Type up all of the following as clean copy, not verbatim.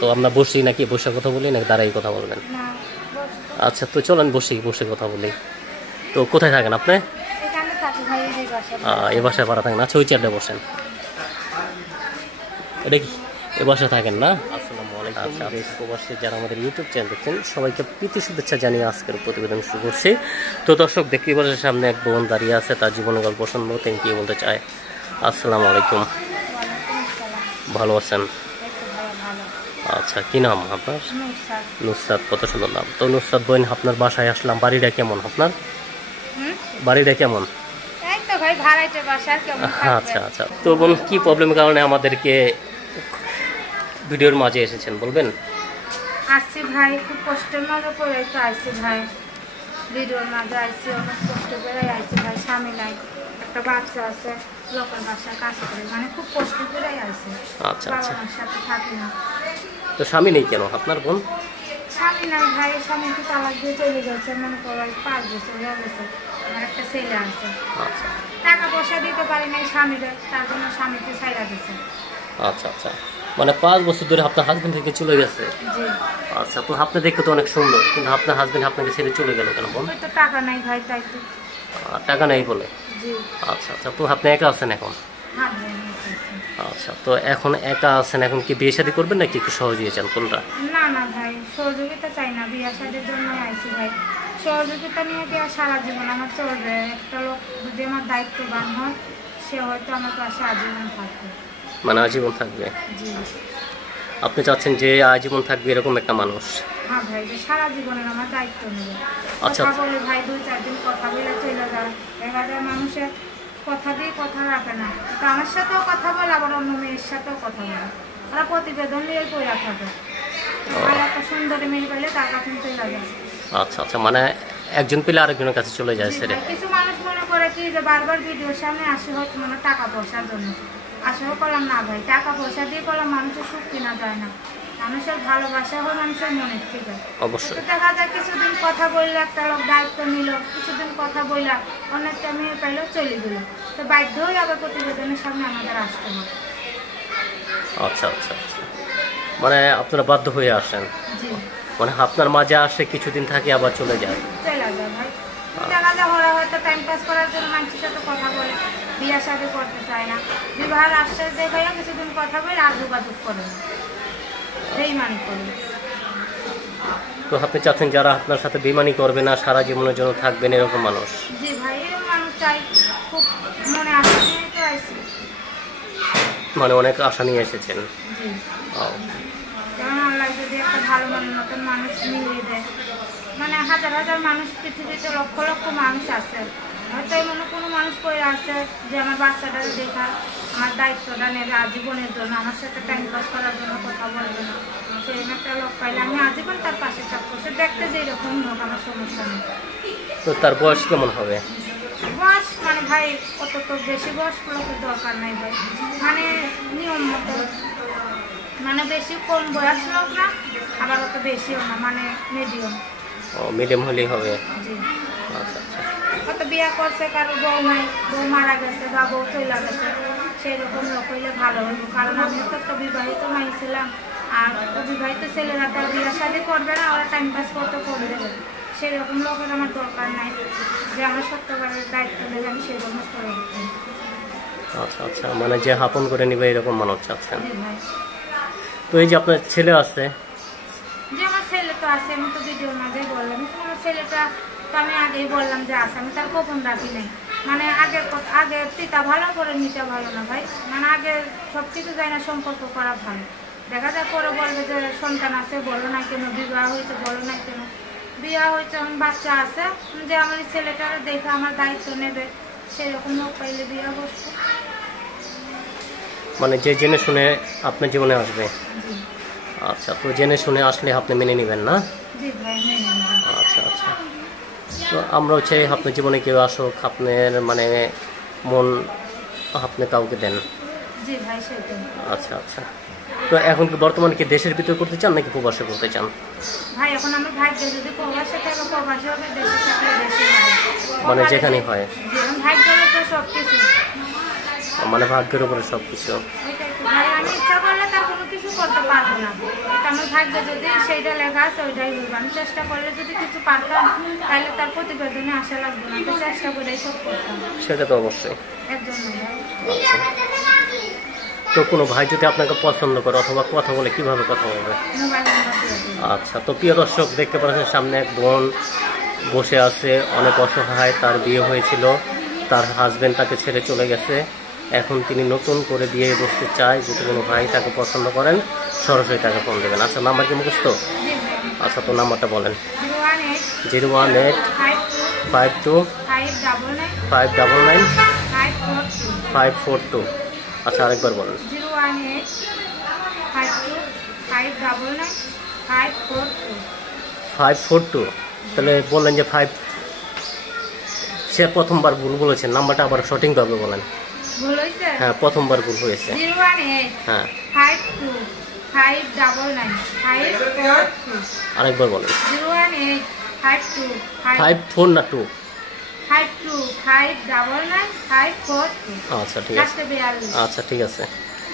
তো আমরা বসি নাকি বসে কথা বলি নাকি দাঁড়াই কথা বলবেন? আচ্ছা, তো চলেন বসে কথা বলি। তো কোথায় থাকেন আপনি? এ বাসায় ভাড়া থাকেন? আচ্ছা, ওই চেয়ারটা বসেন। এটা কি এ বাসায় থাকেন না? আসসালামু আলাইকুম। আচ্ছা, প্রবাসী যারা আমাদের ইউটিউব চ্যানেল দেখছেন সবাইকে প্রীতি শুভেচ্ছা জানিয়ে আজকের প্রতিবেদন শুরু করছি। তো দর্শক, দেখতেই পাচ্ছেন সামনে এক বোন দাঁড়িয়ে আছে, তার জীবনের গল্প শুনবো। থ্যাংক ইউ বলতে চাই। আসসালামু আলাইকুম, ভালো আছেন? আচ্ছা, কি নাম আপনার? নুসরাত। কত সুন্দর নাম। তো নুসরাত বোন, আপনার বাসায় আসলাম। বাড়িটা কেমন আপনার? বাড়িটা কেমন? আচ্ছা আচ্ছা, তো বোন কি প্রবলেমের কারণে আমাদেরকে ভিডিওর মাঝে এসেছেন বলবেন? আসছি ভাই, খুব কষ্টের মাঝে পড়ে তো আসছি ভাই, ভিডিওর মাঝে আসছি, অনেক কষ্ট করে আসছি ভাই। স্বামী নাই, একটা বাচ্চা আছে, লোকের বাসায় কাজ করে, মানে খুব কষ্ট করে আসছি। আচ্ছা আচ্ছা, বাবার সাথে থাকি না। তো স্বামী নেই কেন আপনার বোন? স্বামী নাই ভাই, স্বামীকে তালাক দিয়ে চলে গেছে, মনে করো 5 বছর হয়ে গেছে। আমার একটা ছেলে আছে, আচ্ছা, টাকা পয়সা দিতে পারি নাই স্বামীরে, তার জন্য স্বামীকে ছাইড়া দিচ্ছে। আচ্ছা আচ্ছা, মানে 5 বছর ধরে আপনার হাজবেন্ড থেকে চলে গেছে? জি। আচ্ছা, তো আপনি দেখতে তো অনেক সুন্দর, কিন্তু আপনার হাজবেন্ড আপনাকে ছেড়ে চলে গেল কেন বোন? তো টাকা নাই ভাই, তাই তো। টাকা নেই বলে? জি। আচ্ছা আচ্ছা, তো আপনি একা আছেন এখন? হ্যাঁ। আচ্ছা, তো এখন একা আছেন, এখন কি বিয়ে শাদী করবেন নাকি একটু সহযোগিতা চান, কোনটা? না না ভাই, সহযোগিতা চাই না, বিয়ে শাদীর জন্য আইছি ভাই। সহযোগিতা নিয়ে কি আর সারা জীবন আমার চলবে? একটা লোক যদি আমার দায়িত্ববান হয়, সে হয়তো আমার পাশে আজীবন থাকবে। মানে আজীবন থাকবে? জি। আপনি চাচ্ছেন যে আজীবন থাকবে এরকম একটা মানুষ? হ্যাঁ ভাই, যে সারা জীবনের আমার দায়িত্ব নেবে। আচ্ছা, কথা বলে ভাই 2-4 দিন কথা বলে চলে যায়, দেখা যায় মানুষের কথা দিয়ে কথা রাখে না। তো আমার সাথেও কথা বলে, আবার অন্য মেয়ের সাথেও কথা বলে, ওরা প্রতিবেদন নিয়ে পড়া থাকে। আর একটা সুন্দরী মেয়ে পেলে তার কাছে চলে যায়। আচ্ছা আচ্ছা, মানে একজন পেলে আরেকজনের কাছে চলে যায় সেরে? কিছু মানুষ মনে করে কি যে বারবার ভিডিওর সামনে আসে হয়তো মানে টাকা পয়সার জন্য। আসলে করলাম না ভাই, টাকা পয়সা দিয়ে করলাম মানুষের সুখ কিনা যায় না। মানুষের ভালোবাসা হয় মানুষের মনের থেকে। অবশ্যই। দেখা যায় কিছুদিন কথা বললে একটা লোক দায়িত্ব নিল, কিছুদিন কথা বললে অনেকটা মেয়ে পেলেও চলে গেল, তো বাধ্য হয়ে আবার প্রতিবেদনের সামনে আমাদের আসতে হবে। আচ্ছা আচ্ছা আচ্ছা, মানে আপনারা বাধ্য হয়ে আসেন? জি। মানে আপনার মাঝে আসে, কিছুদিন থাকে আবার চলে যায়? চলে যায় ভাই। দেখা যায় ওরা হয়তো টাইম পাস করার জন্য মানুষের সাথে কথা বলে, বিয়ে শাদী করতে চায় না, বিবাহের আশ্বাস দেখাইয়া কিছুদিন কথা বলে আর যোগাযোগ করে না, বেইমানি করে। তো আপনি চাচ্ছেন যারা আপনার সাথে বেইমানি করবে না, সারা জীবনের জন্য থাকবেন, এরকম মানুষ? জি ভাই, এরকম মানুষ চাই, খুব মনে আশা নিয়ে তো আইছি। মানে অনেক আশা নিয়ে এসেছেন? জি। কারণ আল্লাহ যদি একটা ভালো মনের মতন মানুষ মিলিয়ে দেয়, মানে হাজার হাজার মানুষ পৃথিবীতে, লক্ষ লক্ষ মানুষ আছে, হয়তো এমন কোনো মানুষ করে আছে যে আমার বাচ্চাটা দেখা আমার দায়িত্বটা নেবে আজীবনের জন্য, আমার সাথে টাইম পাস করার জন্য কথা বলবে না, সেরকম একটা লোক পাইলে আমি আজীবন তার পাশে থাকবো। সে দেখতে যে এরকম হোক, আমার সমস্যা নেই। তো তার বয়স কেমন হবে? বয়স মানে ভাই অত তো বেশি বয়স লোকের দরকার নাই ভাই, মানে নিয়ম মতো, মানে বেশি কম বয়স লোক না, আবার অত বেশিও না, মানে মিডিয়াম। ও, মিডিয়াম হলেই হবে? জি। আচ্ছা আচ্ছা। হয়তো বিয়ে করছে, কারো বউ নাই, বউ মারা গেছে বা বউ চলে গেছে, সেই রকম লোক হইলে ভালো হইব। কারণ আমি তো একটা বিবাহিত মাই ছিলাম, আর অবিবাহিত ছেলেরা তো বিয়ে শাদী করবে না, ওরা টাইম পাস করতে করে দেবে, সেই রকম লোকের আমার দরকার নাই, যে আমার সত্যকারের দায়িত্ব নেবে আমি সেই রকম করে দিতে। আচ্ছা আচ্ছা, মানে যে আপন করে নিবে এরকম মানুষ চাচ্ছেন? জি ভাই। তো এই যে আপনার ছেলে আছে? যে আমার ছেলে তো আছে, আমি তো ভিডিওর মাঝেই বললাম, আমার ছেলেটা তো আমি আগেই বললাম যে আছে, আমি তার গোপন রাখি নাই। মানে আগে পিতা ভালো করে নিতে ভালো না ভাই, মানে আগে সব কিছু যায় না, সম্পর্ক করা ভালো। দেখা যায় পরে বলবে যে সন্তান আছে বলো না কেন, বিবাহ হয়েছে বলো না কেন, বিবাহ হয়েছে আমার বাচ্চা আছে, যে আমার ছেলেটার দেখে আমার দায়িত্ব নেবে, সেরকম লোক পাইলে বিয়ে বসবো। মানে যে জেনে শুনে আপনার জীবনে আসবে? জি। আচ্ছা, তো জেনে শুনে আসলে আপনি মেনে নেবেন না? জি ভাই, মেনে নেব। আচ্ছা আচ্ছা, তো আমরাও চাই আপনার জীবনে কেউ আসুক, আপনার মানে মন আপনি কাউকে দেন। জি ভাই, সেটাই। আচ্ছা আচ্ছা, তো এখন কি বর্তমানে কি দেশের ভিতরে করতে চান নাকি প্রবাসে করতে চান? ভাই এখন আমার ভাগ্যে যদি প্রবাসে থাকে প্রবাসে হবে, দেশে থাকলে দেশে হবে, মানে যেখানেই হয়? যেমন ভাগ্যের উপর সব কিছু। মানে ভাগ্যের উপরে সব কিছু? ভাই আমি ইচ্ছা করলে তার কোনো কিছু করতে পারবো না, এটা আমার থাকবে যদি সেইটা লেখা আছে ওইটাই বলবো। আমি চেষ্টা করলে যদি কিছু পারতাম তাহলে তার প্রতিবেদনে আসা লাগবে না, তো চেষ্টা করে সব করতাম। সেটা তো অবশ্যই। এর জন্য ভাই। তো কোনো ভাই যদি আপনাকে পছন্দ করে অথবা কথা বলে কিভাবে কথা বলবে? মোবাইল নাম্বার দিয়ে দিন। আচ্ছা, তো প্রিয় দর্শক দেখতে পাচ্ছেন সামনে এক বোন বসে আছে, অনেক অসহায়, তার বিয়ে হয়েছিল, তার হাজবেন্ড তাকে ছেড়ে চলে গেছে, এখন তিনি নতুন করে বিয়ে বসতে চায়। যদি কোনো ভাই তাকে পছন্দ করেন সরাসরি তাকে ফোন দেবেন। আচ্ছা, নাম্বার কি মুখস্থ? জি ভাই। আচ্ছা, তো নাম্বারটা বলেন। 018 018 52 52 599 599 542। 542। আচ্ছা, আরেকবার বলেন। 018 52 599 542। 542। তাহলে বললেন যে 5, সে প্রথমবার ভুল বলেছেন, নাম্বারটা আবার সঠিকভাবে বলেন। ভুল হয়েছে? হ্যাঁ, প্রথমবার ভুল হয়েছে। 018 হ্যাঁ, 52 599 542। আরেকবার বলেন। 018 52 54 না 2? 52 599 542। আচ্ছা, ঠিক আছে। লাস্টে 42। আচ্ছা, ঠিক আছে।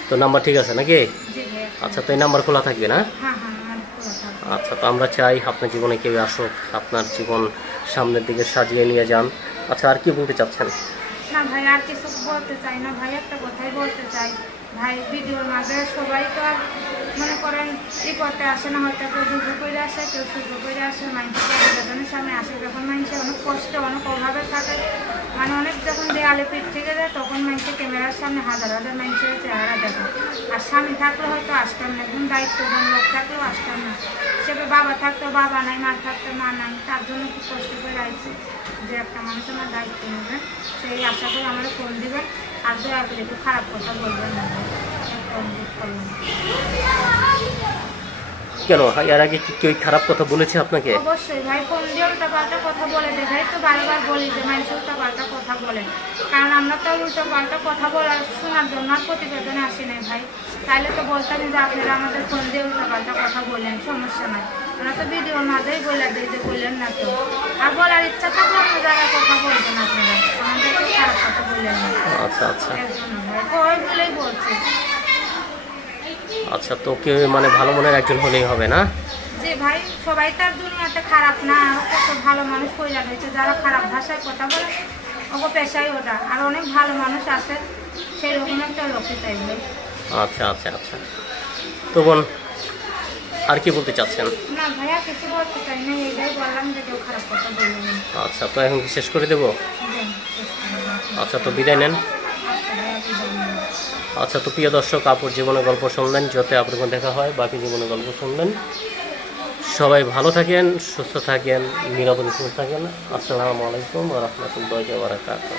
তো নাম্বার ঠিক আছে নাকি? জি ভাই। আচ্ছা, তো এই নাম্বার খোলা থাকবে না? হ্যাঁ হ্যাঁ আমার পুরো থাকবে। আচ্ছা, তো আমরা চাই আপনার জীবনে কেউ আসুক, আপনার জীবন সামনের দিকে সাজিয়ে নিয়ে যান। আচ্ছা, আর কি বলতে চাচ্ছেন? না ভাই আর কিছু বলতে চাই না ভাই, একটা কথাই বলতে চাই ভাই, ভিডিওর মাঝে সবাই তো আর মনে করেন ই করতে আসে না, হয়তো কেউ দুটো করে আসে, কেউ শুধু করে আসে, মানুষের প্রতিবেদনের সামনে আসে যখন মানুষের অনেক কষ্ট অনেক অভাবে থাকে, মানে অনেক যখন দেয়ালে পিঠ থেকে যায় তখন মানুষের ক্যামেরার সামনে হাজার হাজার মানুষের চেহারা দেখা। আর স্বামী থাকলে হয়তো আসতাম না, একদম দায়িত্ববান লোক থাকলেও আসতাম না, সেভাবে বাবা থাকতো বাবা নাই, মা থাকতো মা নাই, তার জন্য খুব কষ্ট করে আইছি যে একটা মানুষ আমার দায়িত্ব নেবেন, সেই আশা করে আমরা ফোন দিবেন। আর দয়া করে একটু খারাপ কথা বলবেন না, একটা অনুরোধ করলাম। কেন, এর আগে কি কেউ খারাপ কথা বলেছে আপনাকে? অবশ্যই ভাই, ফোন দিয়ে উল্টা পাল্টা কথা বলে দেখাই তো বারবার বলি যে মানুষ উল্টা পাল্টা কথা বলে, কারণ আমরা তো উল্টো পাল্টা কথা বলার শোনার জন্য আর প্রতিবেদনে আসি নাই ভাই, তাইলে তো বলতাম যে আপনারা আমাদের ফোন দিয়ে উল্টা পাল্টা কথা বললেন, সমস্যা নাই, আমরা তো ভিডিওর মাঝেই বলে দিই যে বললেন না তো, আর বলার ইচ্ছা থাকলে অন্য জায়গায় কথা বলবেন আপনারা, আমাদেরকে খারাপ কথা বললেন না। আচ্ছা আচ্ছা এর জন্য ভাই কই বলেই বলছি। আচ্ছা, তো কেউ মানে ভালো মনের একজন হলেই হবে না? যে ভাই সবাই তার দুনিয়াতে খারাপ না, আরো কত ভালো মানুষ কইরা রয়েছে যারা খারাপ ভাষায় কথা বলে, ওকে পেশাই ওটা, আর অনেক ভালো মানুষ আছে, সেই রকম একটা লোকই চাইবে। আচ্ছা আচ্ছা আচ্ছা, তো বোন আর কি বলতে চাচ্ছেন? না ভাইয়া কিছু বলতে চাই না, এইটাই বললাম যে কেউ খারাপ কথা বলবেন। আচ্ছা, তো এখন কি শেষ করে দেবো? আচ্ছা, তো বিদায় নেন। আচ্ছা, তো প্রিয় দর্শক, আপুর জীবনের গল্প শুনলেন, যত আপনার দেখা হয় বাকি জীবনের গল্প শুনলেন। সবাই ভালো থাকেন, সুস্থ থাকেন, নিরাপদে সুস্থ থাকেন। আসসালামু আলাইকুম ওয়া রাহমাতুল্লাহি ওয়া বারাকাতুহু।